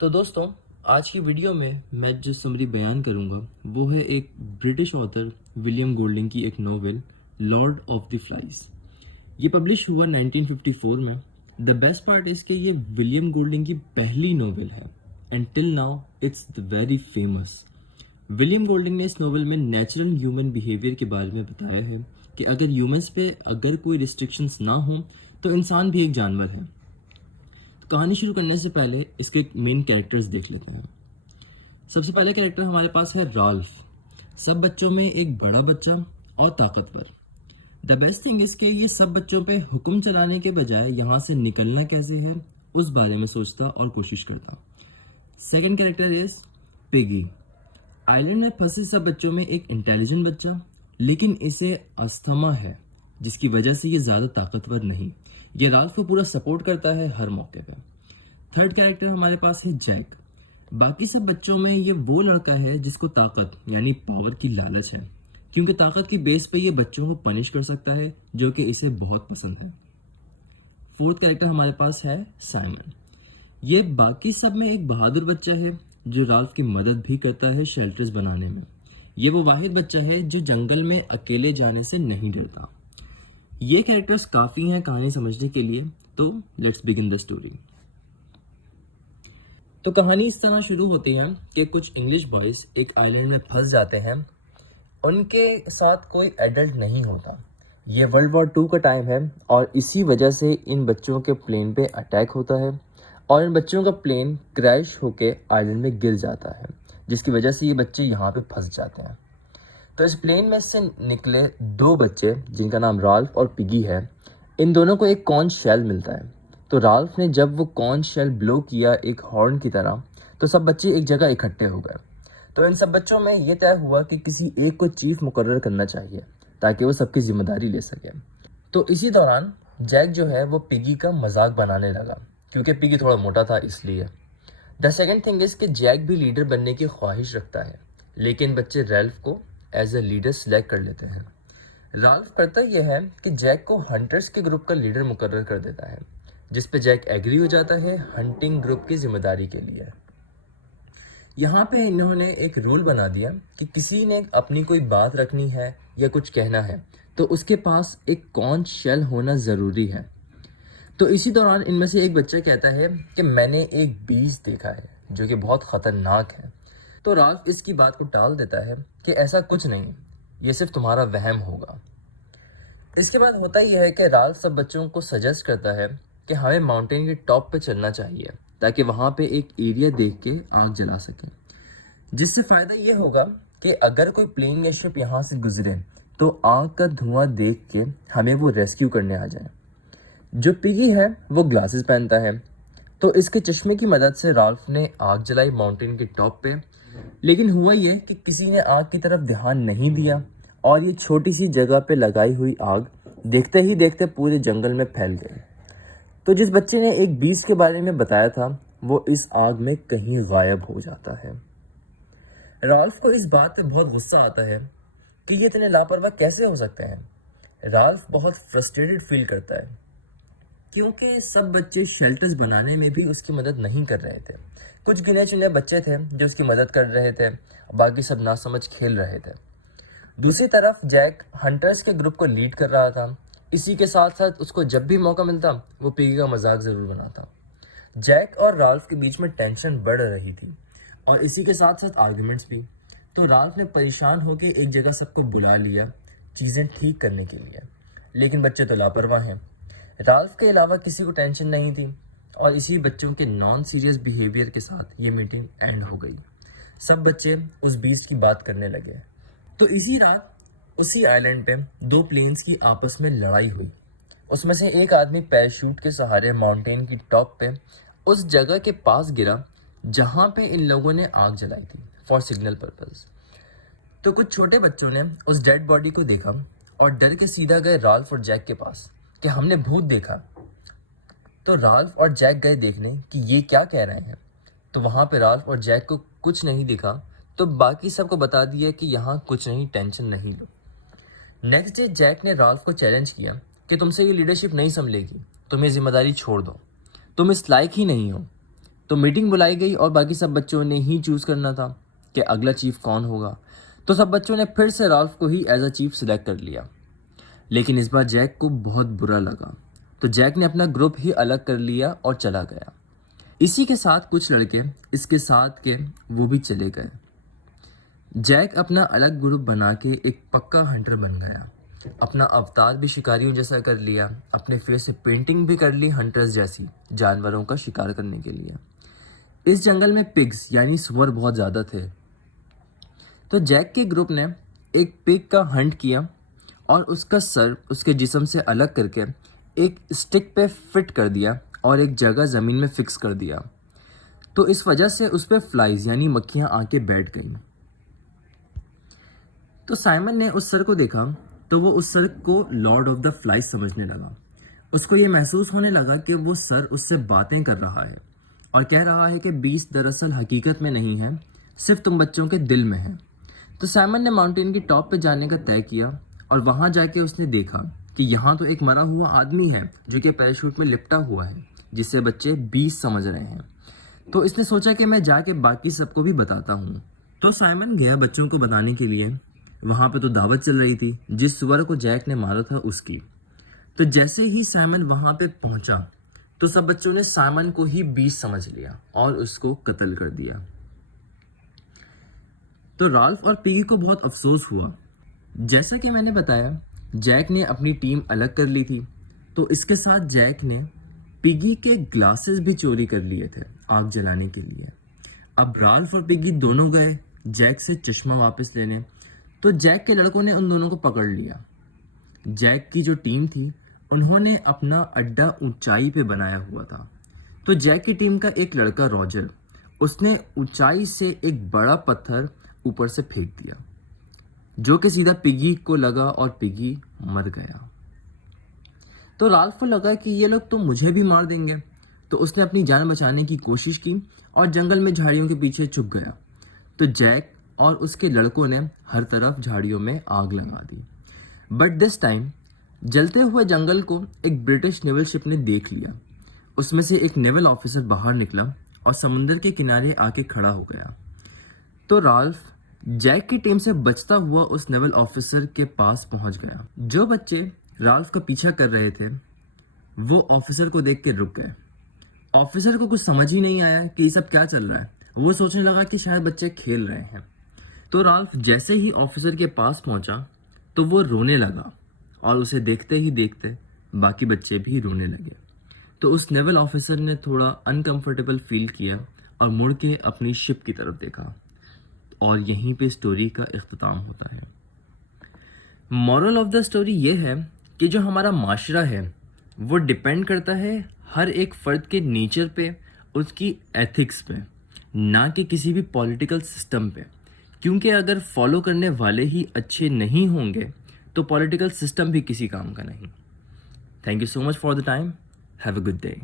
तो दोस्तों, आज की वीडियो में मैं जो समरी बयान करूंगा वो है एक ब्रिटिश ऑथर विलियम गोल्डिंग की एक novel Lord of the flies. ये पब्लिश हुआ 1954 में। द बेस्ट पार्ट इज कि ये विलियम गोल्डिंग की पहली नॉवेल है and till now it's the very famous. William Golding ने इस नॉवेल में नेचुरल ह्यूमन बिहेवियर के बारे में बताया है कि अगर ह्यूमंस पे अगर कोई रिस्ट्रिक्शंस ना हो तो इंसान भी एक जानवर है। कहानी शुरू करने से पहले इसके मेन कैरेक्टर्स देख लेते हैं। सबसे पहला कैरेक्टर हमारे पास है राल्फ। सब बच्चों में एक बड़ा बच्चा और ताकतवर। द बेस्ट थिंग इज कि ये सब बच्चों पे हुक्म चलाने के बजाय यहाँ से निकलना कैसे है उस बारे में सोचता और कोशिश करता। Second character is piggy. Island में फंसे सब बच्चों में एक इंटेलिजेंट बच्चा, लेकिन इसे अस्थमा है जिसकी वजह से ये ज्यादा ताकतवर नहीं। ये राल्फ को पूरा सपोर्ट करता है हर मौके पे। थर्ड कैरेक्टर हमारे पास है जैक। बाकी सब बच्चों में ये वो लड़का है जिसको ताकत यानी पावर की लालच है, क्योंकि ताकत की बेस पे ये बच्चों को पनिश कर सकता है जो कि इसे बहुत पसंद है। फोर्थ कैरेक्टर हमारे पास है साइमन। ये बाकी सब में एक बहादुर बच्चा है जो राल्फ की मदद भी करता है शेल्टर्स बनाने में। ये वो वाहिद बच्चा है जो जंगल में अकेले जाने से नहीं डरता। ये कैरेक्टर्स काफी हैं कहानी समझने के लिए, तो लेट्स बिगिन द स्टोरी। तो कहानी इस तरह शुरू होती है कि कुछ इंग्लिश बॉयज एक आइलैंड में फंस जाते हैं। उनके साथ कोई एडल्ट नहीं होता। ये वर्ल्ड वॉर 2 का टाइम है और इसी वजह से इन बच्चों के प्लेन पे अटैक होता है और इन बच्चों का प्लेन क्रैश होके आइलैंड में गिर जाता है, जिसकी वजह से ये बच्चे यहाँ पे फंस जाते हैं। तो इस प्लेन में से निकले दो बच्चे जिनका नाम राल्फ और पिगी है। इन दोनों को एक कॉर्न शेल मिलता है। तो राल्फ ने जब वो कॉर्न शेल ब्लो किया एक हॉर्न की तरह, तो सब बच्चे एक जगह इकट्ठे हो गए। तो इन सब बच्चों में ये तय हुआ कि किसी एक को चीफ मुकर्रर करना चाहिए ताकि वो सबकी जिम्मेदारी ले सके। तो इसी दौरान जैक जो है वो पिगी का मजाक बनाने लगा, क्योंकि पिगी थोड़ा मोटा था इसलिए। द सेकेंड थिंग इज कि जैक भी लीडर बनने की ख्वाहिश रखता है, लेकिन बच्चे रैल्फ को एज ए लीडर सिलेक्ट कर लेते हैं। राल्फ करता यह है कि जैक को हंटर्स के ग्रुप का लीडर मुकर्रर कर देता है, जिस पे जैक एग्री हो जाता है हंटिंग ग्रुप की जिम्मेदारी के लिए। यहाँ पे इन्होंने एक रूल बना दिया कि किसी ने अपनी कोई बात रखनी है या कुछ कहना है तो उसके पास एक कॉर्न शेल होना ज़रूरी है। तो इसी दौरान इनमें से एक बच्चा कहता है कि मैंने एक बीज देखा है जो कि बहुत ख़तरनाक है। तो राल्फ इसकी बात को टाल देता है कि ऐसा कुछ नहीं, ये सिर्फ तुम्हारा वहम होगा। इसके बाद होता यह है कि राल्फ सब बच्चों को सजेस्ट करता है कि हमें माउंटेन के टॉप पे चलना चाहिए ताकि वहाँ पे एक एरिया देख के आग जला सकें, जिससे फ़ायदा ये होगा कि अगर कोई प्लेन या शिप यहाँ से गुजरे तो आग का धुआं देख के हमें वो रेस्क्यू करने आ जाए। जो पिगी है वो ग्लासेस पहनता है, तो इसके चश्मे की मदद से राल्फ ने आग जलाई माउंटेन के टॉप पे। लेकिन हुआ ये कि किसी ने आग की तरफ ध्यान नहीं दिया और ये छोटी सी जगह पे लगाई हुई आग देखते ही देखते पूरे जंगल में फैल गई। तो जिस बच्चे ने एक बीज के बारे में बताया था वो इस आग में कहीं गायब हो जाता है। राल्फ को इस बात पे बहुत गुस्सा आता है कि ये इतने लापरवाह कैसे हो सकते हैं। राल्फ बहुत फ्रस्ट्रेटेड फील करता है क्योंकि सब बच्चे शेल्टर्स बनाने में भी उसकी मदद नहीं कर रहे थे। कुछ गिने चुने बच्चे थे जो उसकी मदद कर रहे थे, बाकी सब नासमझ खेल रहे थे। दूसरी तरफ जैक हंटर्स के ग्रुप को लीड कर रहा था। इसी के साथ साथ उसको जब भी मौका मिलता वो पिगी का मजाक जरूर बनाता। जैक और राल्फ के बीच में टेंशन बढ़ रही थी और इसी के साथ साथ आर्गुमेंट्स भी। तो राल्फ ने परेशान होकर एक जगह सबको बुला लिया चीज़ें ठीक करने के लिए, लेकिन बच्चे तो लापरवाह हैं। राल्फ के अलावा किसी को टेंशन नहीं थी और इसी बच्चों के नॉन सीरियस बिहेवियर के साथ ये मीटिंग एंड हो गई। सब बच्चे उस बीस्ट की बात करने लगे। तो इसी रात उसी आइलैंड पे दो प्लेन्स की आपस में लड़ाई हुई। उसमें से एक आदमी पैराशूट के सहारे माउंटेन की टॉप पे उस जगह के पास गिरा जहाँ पे इन लोगों ने आग जलाई थी फॉर सिग्नल पर्पस। तो कुछ छोटे बच्चों ने उस डेड बॉडी को देखा और डर के सीधा गए राल्फ और जैक के पास कि हमने भूत देखा। तो राल्फ और जैक गए देखने कि ये क्या कह रहे हैं। तो वहाँ पे राल्फ और जैक को कुछ नहीं दिखा, तो बाकी सबको बता दिया कि यहाँ कुछ नहीं, टेंशन नहीं लो। नेक्स्ट डे जैक ने राल्फ को चैलेंज किया कि तुमसे ये लीडरशिप नहीं संभलेगी, तुम ये जिम्मेदारी छोड़ दो, तुम इस लायक ही नहीं हो। तो मीटिंग बुलाई गई और बाकी सब बच्चों ने ही चूज़ करना था कि अगला चीफ कौन होगा। तो सब बच्चों ने फिर से राल्फ को ही एज अ चीफ सिलेक्ट कर लिया। लेकिन इस बार जैक को बहुत बुरा लगा, तो जैक ने अपना ग्रुप ही अलग कर लिया और चला गया। इसी के साथ कुछ लड़के इसके साथ के वो भी चले गए। जैक अपना अलग ग्रुप बना के एक पक्का हंटर बन गया। अपना अवतार भी शिकारियों जैसा कर लिया, अपने फेस से पेंटिंग भी कर ली हंटर्स जैसी, जानवरों का शिकार करने के लिए। इस जंगल में पिग्स यानी सुअर बहुत ज़्यादा थे। तो जैक के ग्रुप ने एक पिग का हंट किया और उसका सर उसके जिस्म से अलग करके एक स्टिक पे फिट कर दिया और एक जगह ज़मीन में फिक्स कर दिया। तो इस वजह से उस पर फ्लाइज यानी मक्खियाँ आके बैठ गईं। तो साइमन ने उस सर को देखा तो वो उस सर को लॉर्ड ऑफ द फ्लाइज समझने लगा। उसको ये महसूस होने लगा कि वो सर उससे बातें कर रहा है और कह रहा है कि बीस्ट दरअसल हकीकत में नहीं है, सिर्फ तुम बच्चों के दिल में है। तो साइमन ने माउंटेन की टॉप पे जाने का तय किया और वहाँ जाके उसने देखा कि यहाँ तो एक मरा हुआ आदमी है जो कि पैराशूट में लिपटा हुआ है, जिससे बच्चे बीस्ट समझ रहे हैं। तो इसने सोचा कि मैं जाके बाकी सबको भी बताता हूँ। तो साइमन गया बच्चों को बताने के लिए। वहाँ पे तो दावत चल रही थी जिस सुअर को जैक ने मारा था उसकी। तो जैसे ही साइमन वहाँ पे पहुँचा तो सब बच्चों ने साइमन को ही बीस्ट समझ लिया और उसको कत्ल कर दिया। तो राल्फ और पिगी को बहुत अफसोस हुआ। जैसा कि मैंने बताया, जैक ने अपनी टीम अलग कर ली थी, तो इसके साथ जैक ने पिगी के ग्लासेस भी चोरी कर लिए थे आग जलाने के लिए। अब राल्फ और पिगी दोनों गए जैक से चश्मा वापस लेने, तो जैक के लड़कों ने उन दोनों को पकड़ लिया। जैक की जो टीम थी उन्होंने अपना अड्डा ऊंचाई पे बनाया हुआ था। तो जैक की टीम का एक लड़का रॉजर, उसने ऊंचाई से एक बड़ा पत्थर ऊपर से फेंक दिया जो कि सीधा पिगी को लगा और पिगी मर गया। तो राल्फ को लगा कि ये लोग तो मुझे भी मार देंगे, तो उसने अपनी जान बचाने की कोशिश की और जंगल में झाड़ियों के पीछे छुप गया। तो जैक और उसके लड़कों ने हर तरफ झाड़ियों में आग लगा दी। बट दिस टाइम जलते हुए जंगल को एक ब्रिटिश नेवल शिप ने देख लिया। उसमें से एक नेवल ऑफिसर बाहर निकला और समुद्र के किनारे आके खड़ा हो गया। तो राल्फ जैक की टीम से बचता हुआ उस नेवल ऑफिसर के पास पहुंच गया। जो बच्चे राल्फ का पीछा कर रहे थे वो ऑफिसर को देख के रुक गए। ऑफिसर को कुछ समझ ही नहीं आया कि ये सब क्या चल रहा है। वो सोचने लगा कि शायद बच्चे खेल रहे हैं। तो राल्फ जैसे ही ऑफिसर के पास पहुंचा तो वो रोने लगा और उसे देखते ही देखते बाकी बच्चे भी रोने लगे। तो उस नेवल ऑफिसर ने थोड़ा अनकंफर्टेबल फील किया और मुड़ के अपनी शिप की तरफ देखा और यहीं पे स्टोरी का इख्तिताम होता है। मॉरल ऑफ द स्टोरी ये है कि जो हमारा माशरा है वो डिपेंड करता है हर एक फ़र्द के नेचर पे, उसकी एथिक्स पे, ना कि किसी भी पॉलिटिकल सिस्टम पे। क्योंकि अगर फॉलो करने वाले ही अच्छे नहीं होंगे तो पॉलिटिकल सिस्टम भी किसी काम का नहीं। Thank you so much for the time. Have a good day.